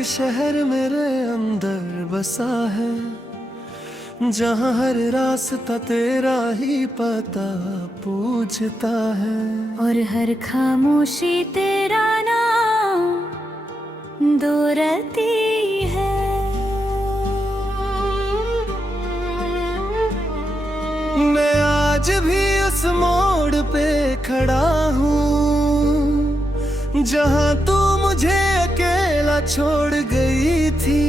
एक शहर मेरे अंदर बसा है, जहाँ हर रास्ता तेरा ही पता पूछता है, और हर खामोशी तेरा नाम दोहराती है। मैं आज भी उस मोड़ पे खड़ा हूँ, जहाँ तू मुझे अकेला छोड़ गई थी।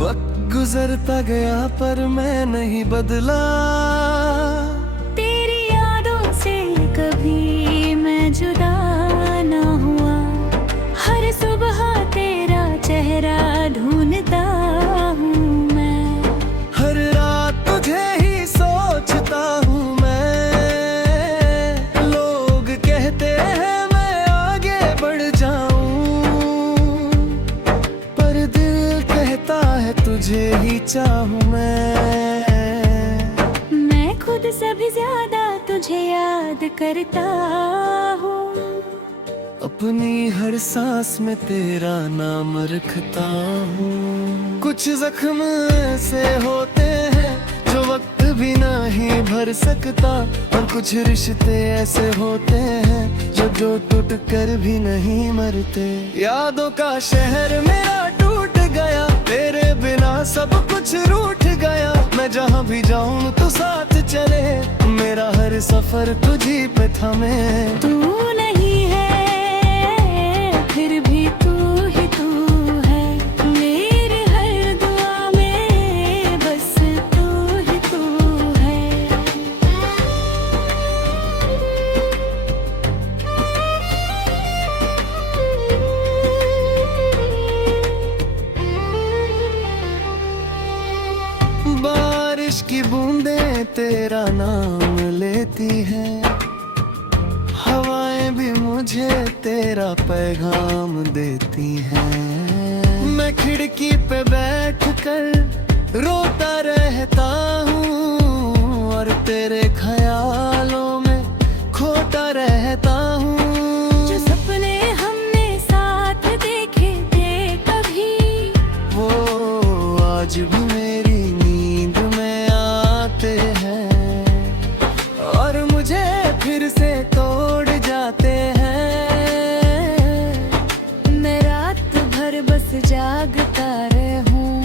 वक्त गुजरता गया पर मैं नहीं बदला, तेरी यादों से कभी मैं जुदा ना हुआ। हर सुबह तेरा चेहरा ढूंढता हूँ मैं, हर रात तुझे ही सोचता हूँ मैं। लोग कहते हैं मैं आगे बढ़ जाऊं, पर दिल कहता है तुझे ही चाहूं मैं खुद से भी ज्यादा तुझे याद करता हूँ। अपनी हर सांस में तेरा नाम रखता हूँ। कुछ जख्म ऐसे होते हैं जो वक्त भी नहीं भर सकता, और कुछ रिश्ते ऐसे होते हैं जो टूट कर भी नहीं मरते। यादों का शहर मेरा टूट गया, तेरे बिना सब कुछ रूठ गया। मैं जहाँ भी जाऊँ तू साथ चले, मेरा हर सफर तुझी पे थमे। तू नहीं है फिर भी तू ही तू है, मेरी हर दुआ में बस तू ही तू है। बारिश की बूंदें तेरा नाम लेती है, हवाएं भी मुझे तेरा पैगाम देती हैं। मैं खिड़की पे बैठ कर रोता रहता हूँ, और तेरे ख्यालों में खोता रहता हूँ। जो सपने हमने साथ देखे थे कभी, वो आज भी मेरी नींद में आते हैं, और मुझे फिर से तोड़ जाते हैं। मैं रात भर बस जागता रहूं,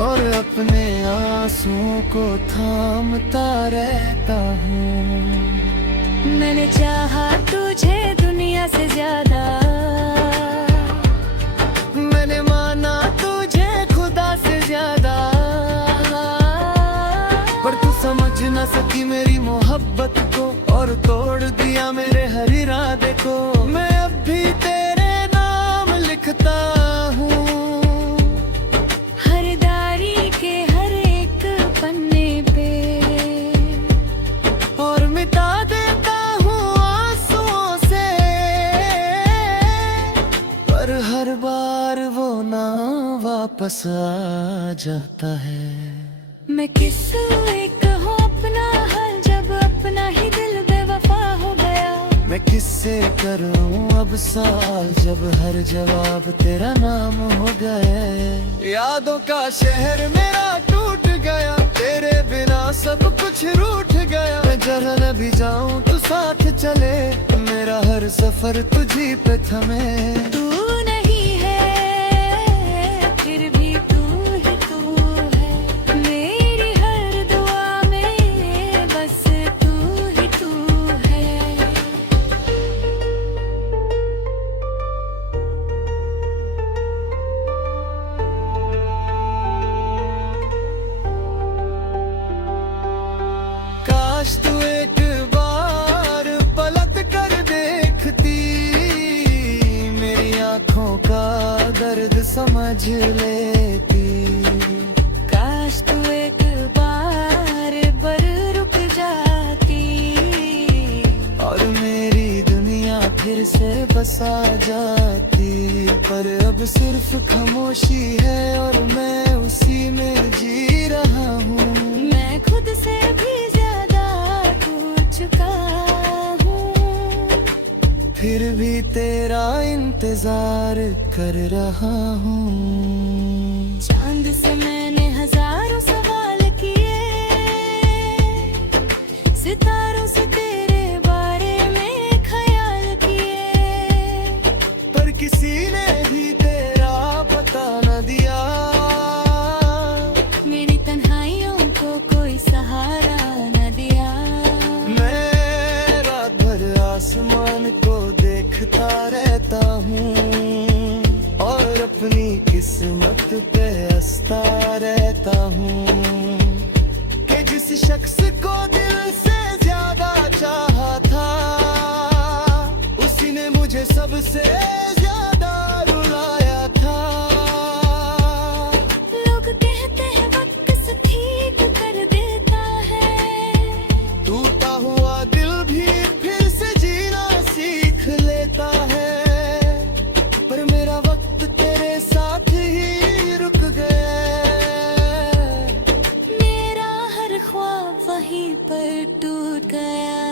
और अपने आंसुओं को थामता रहता हूँ। मैंने चाहा तुझे दुनिया से ज्यादा, मैंने माना तुझे खुदा से ज्यादा, पर तू समझ न सकी मेरी मोहब्बत को, और तोड़ दिया मेरे हर इरादे को। मैं अब भी तेरे नाम लिखता हूँ, हर डायरी के हर एक पन्ने पे, और मिटा देता हूँ आंसुओं से। पर हर बार वो ना वापस आ जाता है। मैं किससे कहूँ अपना हाल जब अपना ही दिल बेवफा हो गया। मैं किससे करूं अब सवाल जब हर जवाब तेरा नाम हो गए। यादों का शहर मेरा टूट गया, तेरे बिना सब कुछ रूठ गया। मैं जहाँ न भी जाऊं तू साथ चले, मेरा हर सफर तुझी पे थमे। तू नहीं है फिर भी तू ही तू है, मेरी हर दुआ में बस तू ही तू है। काश तू एक बार पलट कर देखती, मेरी आंखों का दर्द समझ लेती। काश तू एक बार पर रुक जाती, और मेरी दुनिया फिर से बसा जाती। पर अब सिर्फ खामोशी है, और मैं उसी में जी रहा हूँ। मैं खुद से भी ज्यादा खो चुका हूँ। फिर भी तेरा इंतजार कर रहा हूँ। चांद से मैंने हजारों सवाल किए, सितारों से तेरे बारे में ख्याल किए, पर किसी ने भी तेरा पता न दिया। मेरी तन्हाइयों को कोई सहारा न दिया। मैं रात भर आसमान को देखता रहता हूँ और अपनी किस्मत पे हंसता रहता हूँ कि जिस शख्स को दिल से ज्यादा चाहा था, उसी ने मुझे सबसे ज्यादा रुलाया था। लोग कहते हैं वक्त से ठीक कर देता है, टूटा हुआ दिल भी फिर से जीना सीख लेता है, पर मेरा वक्त तेरे साथ ही रुक गया। मेरा हर ख्वाब वहीं पर टूट गया।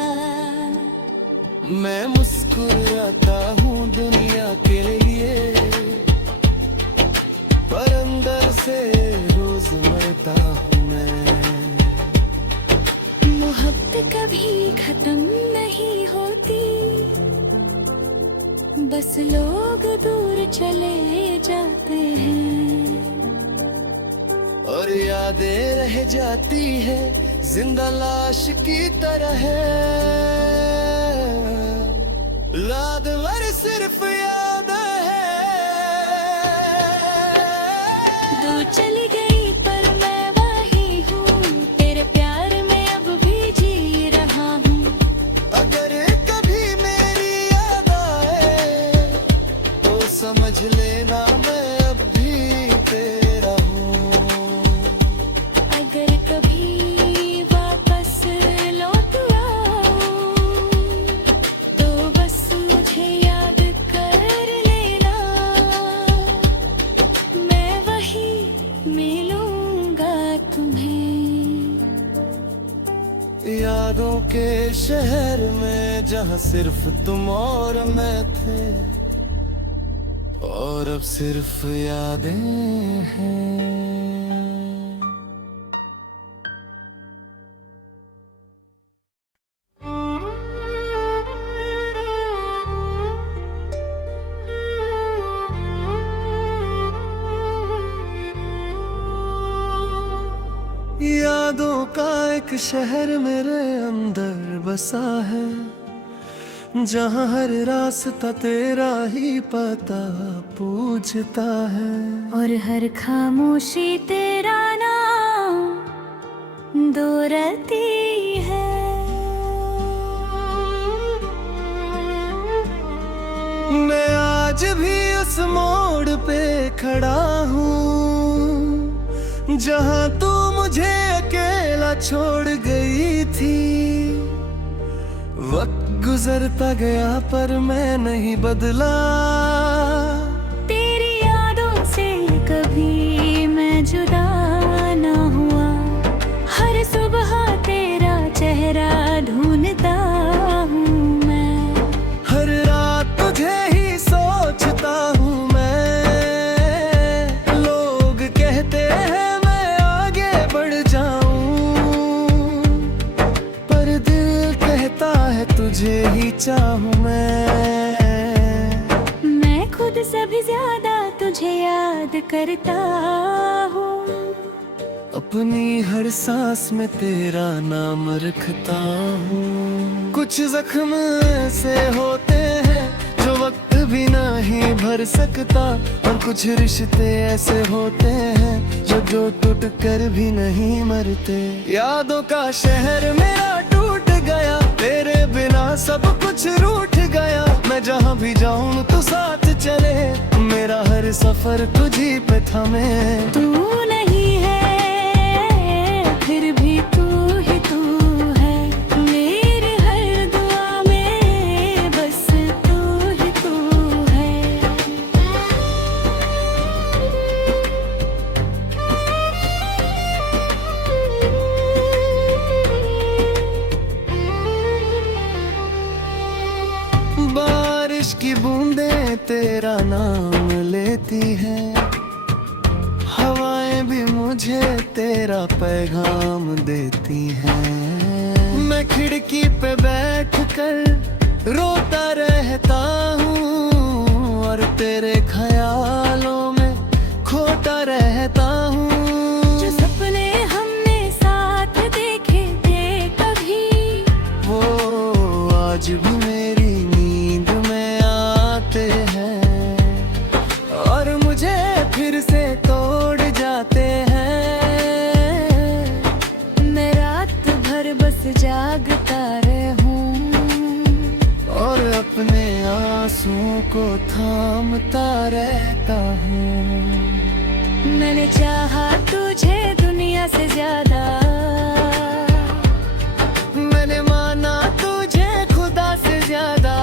मैं मुस्कुराता हूँ दुनिया के लिए, पर अंदर से रोज मरता हूँ मैं। मोहब्बत कभी खत्म नहीं होती, बस लोग दूर चले जाते हैं। और यादें रह जाती है जिंदा लाश की तरह है। याद मर सिर्फ याद है। दूर चली गई पर मैं वही हूँ, तेरे प्यार में अब भी जी रहा हूँ। अगर कभी मेरी याद आए तो समझ लेना मैं अब भी तेरा हूँ। अगर कभी वापस लौट आऊं तो बस मुझे याद कर लेना, मैं वही मिलूंगा तुम्हें। यादों के शहर में जहाँ सिर्फ तुम और मैं थे, और अब सिर्फ यादें हैं। यादों का एक शहर मेरे अंदर बसा है, जहाँ हर रास्ता तेरा ही पता पूछता है। और हर खामोशी तेरा नाम दोहराती है। मैं आज भी उस मोड़ पे खड़ा हूँ जहाँ तू मुझे अकेला छोड़ गई थी। वक्त गुजरता गया पर मैं नहीं बदला। तेरी यादों से कभी मैं जुदा ना हुआ, हर सुबह तेरा चेहरा ढूंढता हूँ मैं। हर रात तुझे ही सोचता हूँ मैं। लोग कहते हैं मैं आगे बढ़ जाऊं, पर दिल कहता है तुझे ही चाहूं मैं खुद से भी ज्यादा तुझे याद करता हूँ। अपनी हर सांस में तेरा नाम रखता हूँ। कुछ जख्म ऐसे होते हैं जो वक्त भी नहीं भर सकता, और कुछ रिश्ते ऐसे होते हैं जो टूट कर भी नहीं मरते। यादों का शहर मेरा टूट गया, तेरे बिना सब कुछ रूठ गया। मैं जहाँ भी जाऊँ तू साथ चले, मेरा हर सफर तुझी पे थमे। तू नहीं है फिर भी तू ही तू है, मेरे हर दुआ में बस तू ही तू है। बार तेरा नाम लेती है, हवाएं भी मुझे तेरा पैगाम देती हैं। मैं खिड़की पे बैठ कर रोता रहता हूँ और तेरे ख्यालों में खोता रहता हूँ। जो सपने हमने साथ देखे थे कभी, वो आज भी मेरी नींद में आते हैं और मुझे फिर से तोड़ जाते हैं। मैं रात भर बस जागता रहूं और अपने आंसुओं को थामता रहता हूँ। मैंने चाहा तुझे दुनिया से ज्यादा, मैंने माना तुझे खुदा से ज्यादा,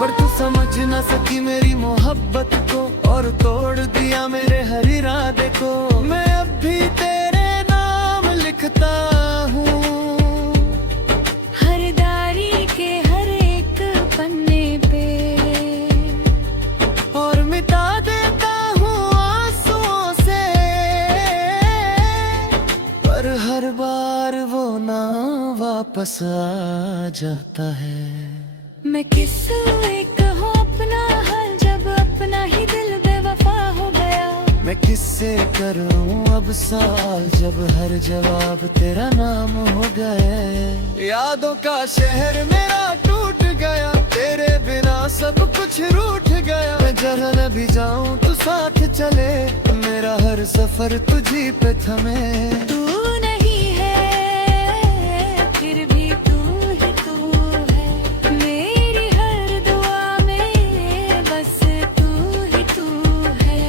पर तू समझ न सकी मेरी मोहब्बत को और तोड़ दिया मेरे हर इरादे को। मैं अब भी तेरे नाम लिखता हूँ, हर डायरी के हर एक पन्ने पे, और मिटा देता हूँ आंसुओं से, पर हर बार वो ना वापस आ जाता है। मैं किससे कहूँ अपना हाल जब अपना ही दिल बेवफा हो गया। मैं किससे करूं अब सवाल जब हर जवाब तेरा नाम हो गए। यादों का शहर मेरा टूट गया, तेरे बिना सब कुछ रूठ गया। मैं जहाँ न भी जाऊं तू साथ चले, मेरा हर सफर तुझी पे थमे। तू नहीं है फिर भी तू ही तू है, मेरी हर दुआ में बस तू ही तू है।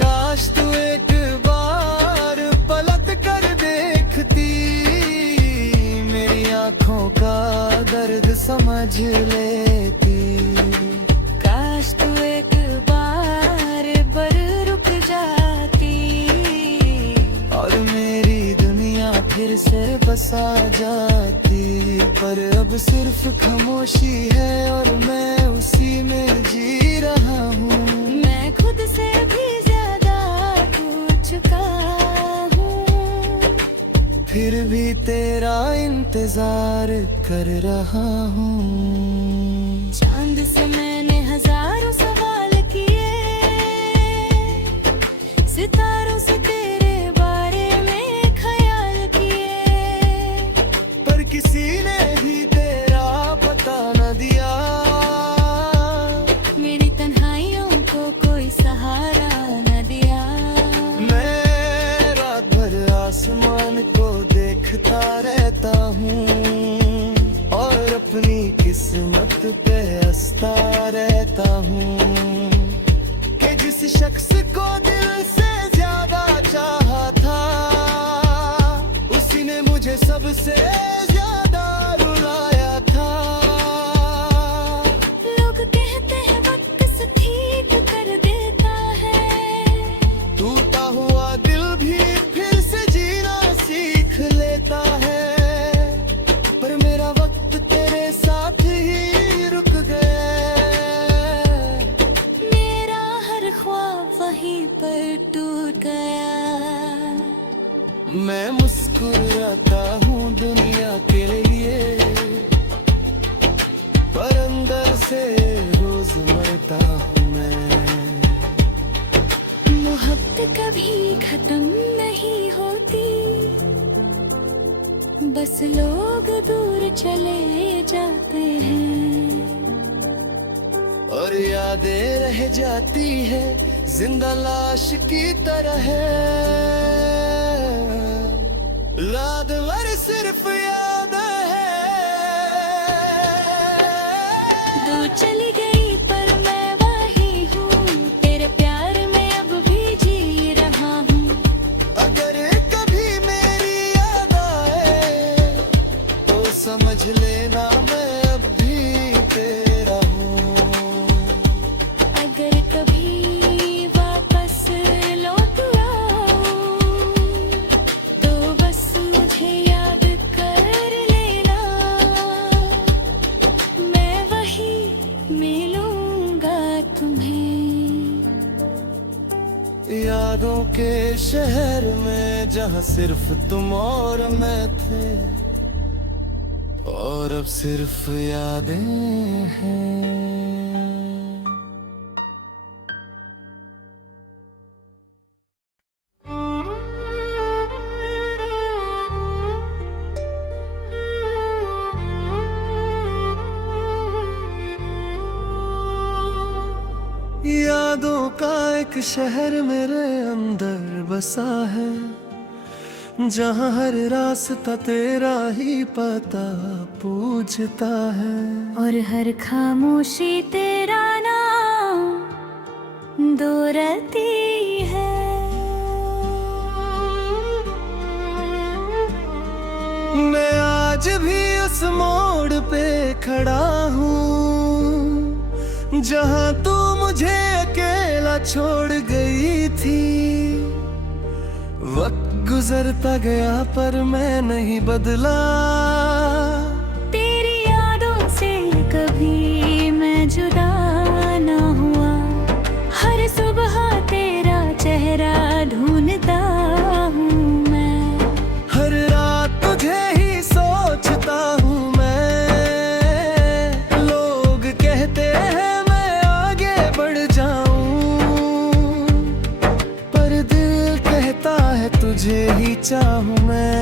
काश तू एक बार पलट कर देखती, मेरी आंखों का दर्द समझ लेती। काश तू एक बार पर रुक जाती और मेरी दुनिया फिर से बसा जाती, पर अब सिर्फ खामोशी है और मैं उसी में जी रहा हूँ। मैं खुद से भी ज्यादा खो चुका हूँ, फिर भी तेरा इंतजार कर रहा हूँ। चांद से मैंने हजारों सवाल किए, सितारों से तेरे बारे में ख्याल किए, पर किसी ने भी तेरा पता न दिया। मेरी तन्हाइयों को कोई सहारा न दिया। मैं रात भर आसमान को देखता रहता हूँ और अपनी किस्मत पे हंसता रहता हूँ कि जिस शख्स को दिल से ज्यादा चाहा था, उसी ने मुझे सबसे ज्यादा रुलाया था। लोग कहते हैं वक्त से ठीक कर देता है, टूटा हुआ दिल भी फिर से जीना सीख लेता है, पर मेरा वक्त तेरे साथ ही रुक गया। मेरा हर ख्वाब वहीं पर टूट गया। मैं मुस्कुराता हूँ दुनिया के लिए, पर अंदर से रोज मरता हूँ मैं। मोहब्बत कभी खत्म नहीं होती, बस लोग दूर चले जाते हैं। और यादें रह जाती है जिंदा लाश की तरह, रात भर सिर्फ याद है। तू चली गई पर मैं वही हूँ, तेरे प्यार में अब भी जी रहा हूँ। अगर कभी मेरी याद आए तो समझ लेना मैं अब भी तेरा हूँ। अगर कभी शहर में जहाँ सिर्फ तुम और मैं थे, और अब सिर्फ यादें हैं। यादों का एक शहर मेरे अंदर बसा है, जहाँ हर रास्ता तेरा ही पता पूछता है, और हर खामोशी तेरा नाम दोहराती है। मैं आज भी उस मोड़ पे खड़ा हूँ, जहाँ तू मुझे अकेला छोड़ गई थी। वक्त गुजरता गया पर मैं नहीं बदला, तेरी यादों से कभी मैं जुदा ना हुआ। हर सुबह तेरा चेहरा ढूंढता हूँ मैं, हर रात तुझे ही सोचता हूँ मैं। लोग कहते हैं मैं आगे बढ़ जाऊं, पर दिल कहता है तुझे ही चाहूं मैं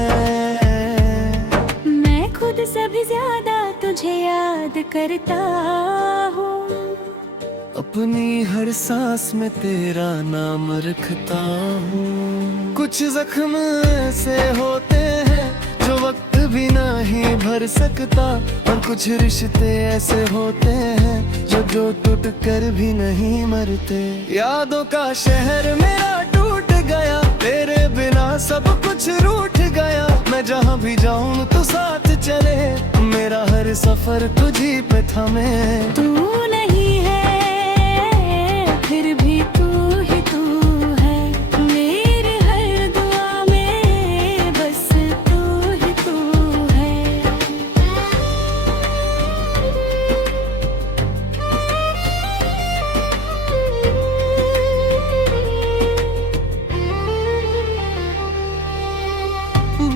खुद से भी ज्यादा तुझे याद करता हूँ। अपनी हर सांस में तेरा नाम रखता हूँ। कुछ जख्म ऐसे होते हैं जो वक्त भी नहीं भर सकता, और कुछ रिश्ते ऐसे होते हैं जो टूट कर भी नहीं मरते। यादों का शहर मेरा टूट गया, तेरे बिना सब कुछ रूठ गया। मैं जहाँ भी जाऊँ तू साथ चले, मेरा हर सफर तुझी पे थमे। तू नहीं है फिर भी तू ही तू है, मेरी हर दुआ में बस तू ही तू है।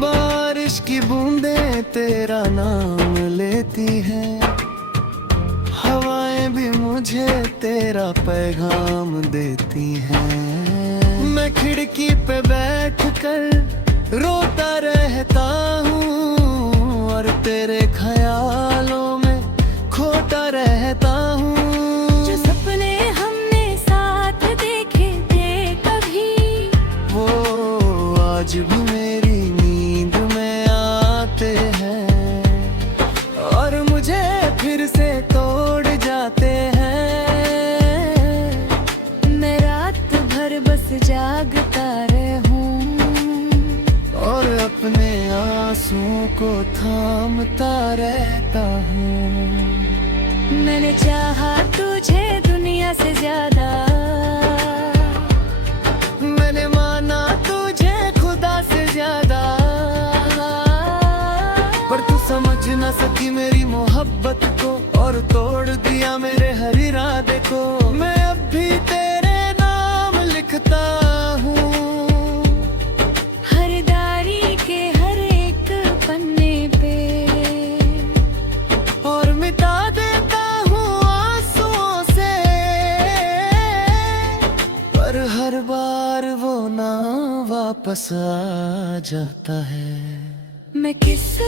बारिश की बूंदें तेरा नाम लेती हैं, हवाएं भी मुझे तेरा पैगाम देती हैं। मैं खिड़की पे बैठ कर रोता रहता हूँ, और तेरे ख्यालों में खोता रहता हूँ। जो सपने हमने साथ देखे थे कभी, वो आज भी मेरी नींद में आते हैं, और मुझे फिर से तोड़ जाते हैं। मैं रात भर बस जागता रहूं, और अपने आंसुओं को थामता रहता हूँ। मैंने चाहा तुझे दुनिया से ज्यादा, मैंने माना तुझे खुदा से ज्यादा, पर तू समझ न सकी मेरी मोहब्बत को, और तोड़ दिया मेरे हर इरादे को। मैं अब भी तेरे नाम लिखता हूँ, हर डायरी के हर एक पन्ने पे, और मिटा देता हूँ आंसुओं से, पर हर बार वो नाम वापस आ जाता है। मैं किससे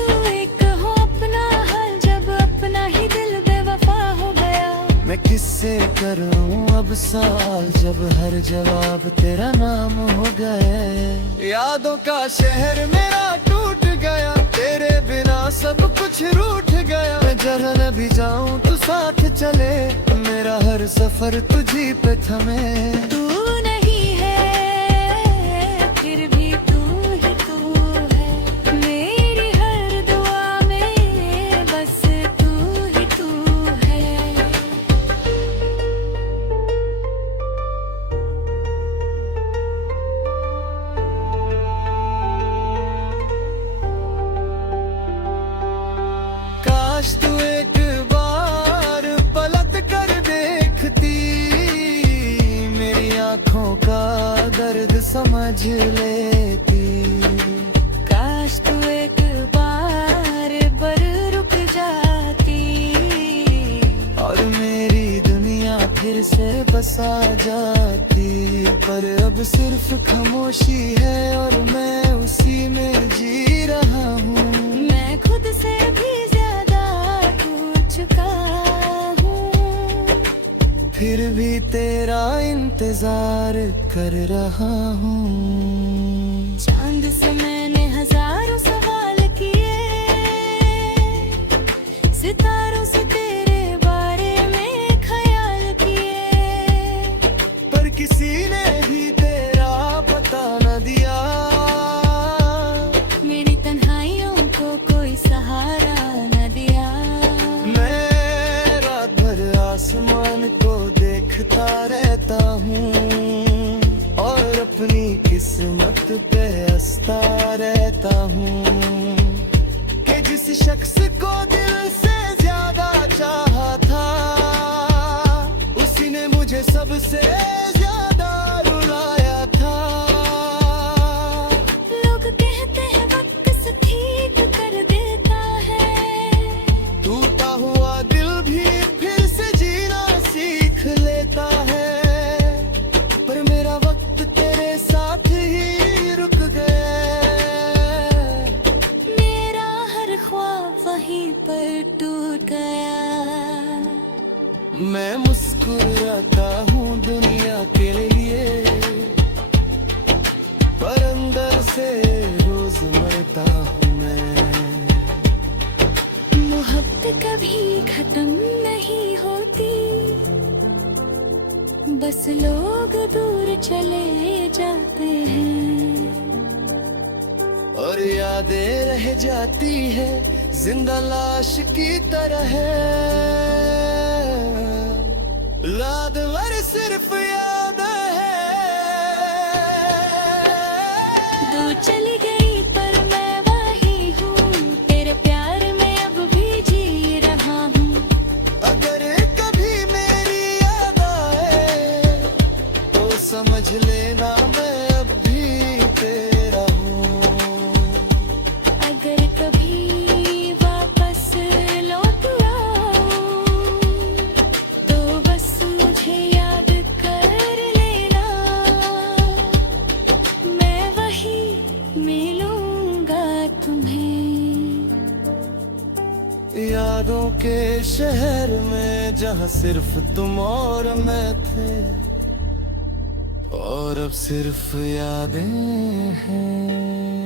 कहूँ अपना हाल जब अपना ही दिल बेवफा हो गया। मैं किससे करूं अब सवाल जब हर जवाब तेरा नाम हो गए। यादों का शहर मेरा टूट गया, तेरे बिना सब कुछ रूठ गया। मैं जहाँ न भी जाऊं तू साथ चले, मेरा हर सफर तुझी पे थमे। तू नहीं है फिर भी तू ही तू है, मेरी हर दुआ में बस तू ही तू है। काश तू एक बार पलट कर देखती, मेरी आंखों का दर्द समझ लेती। काश तू एक बार पर रुक जाती और मेरी दुनिया फिर से बसा जाती। पर अब सिर्फ खामोशी है और मैं उसी में जी रहा हूँ। मैं खुद से भी ज्यादा टूट चुका हूँ। फिर भी तेरा इंतजार कर रहा हूँ। चांद से मैंने हजारों सवाल किए, सितारों से तेरे बारे में ख्याल किए, पर किसी ने भी तेरा पता न दिया। मेरी तन्हाइयों को कोई सहारा न दिया। मैं रात भर आसमान को देखता रहता हूँ और अपनी किस्मत पे हंसता रहता हूँ कि जिस शख्स को दिल से ज्यादा चाहा था उसी ने मुझे सबसे ज्यादा रुलाया था। लोग कहते हैं वक्त से ठीक कर देता है, टूटा हुआ दिल भी फिर से जीना सीख लेता है। पर मेरा वक्त तेरे साथ ही रुक गया। मेरा हर ख्वाब वहीं पर टूट गया। मैं मुस्कुराता हूँ दुनिया के लिए, पर अंदर से रोज मरता हूँ मैं। मोहब्बत कभी खत्म नहीं होती, बस लोग दूर चले जाते हैं। और यादें रह जाती है जिंदा लाश की तरह। याद वर सिर्फ याद है। तू चली गई पर मैं वही हूँ, तेरे प्यार में अब भी जी रहा हूँ। अगर कभी मेरी याद आए तो समझ लेना मैं अब भी तेरा हूँ। अगर कभी वापस लौट आऊं तो बस मुझे याद कर लेना, मैं वही मिलूंगा तुम्हें। यादों के शहर में जहाँ सिर्फ तुम और मैं थे, और अब सिर्फ यादें हैं।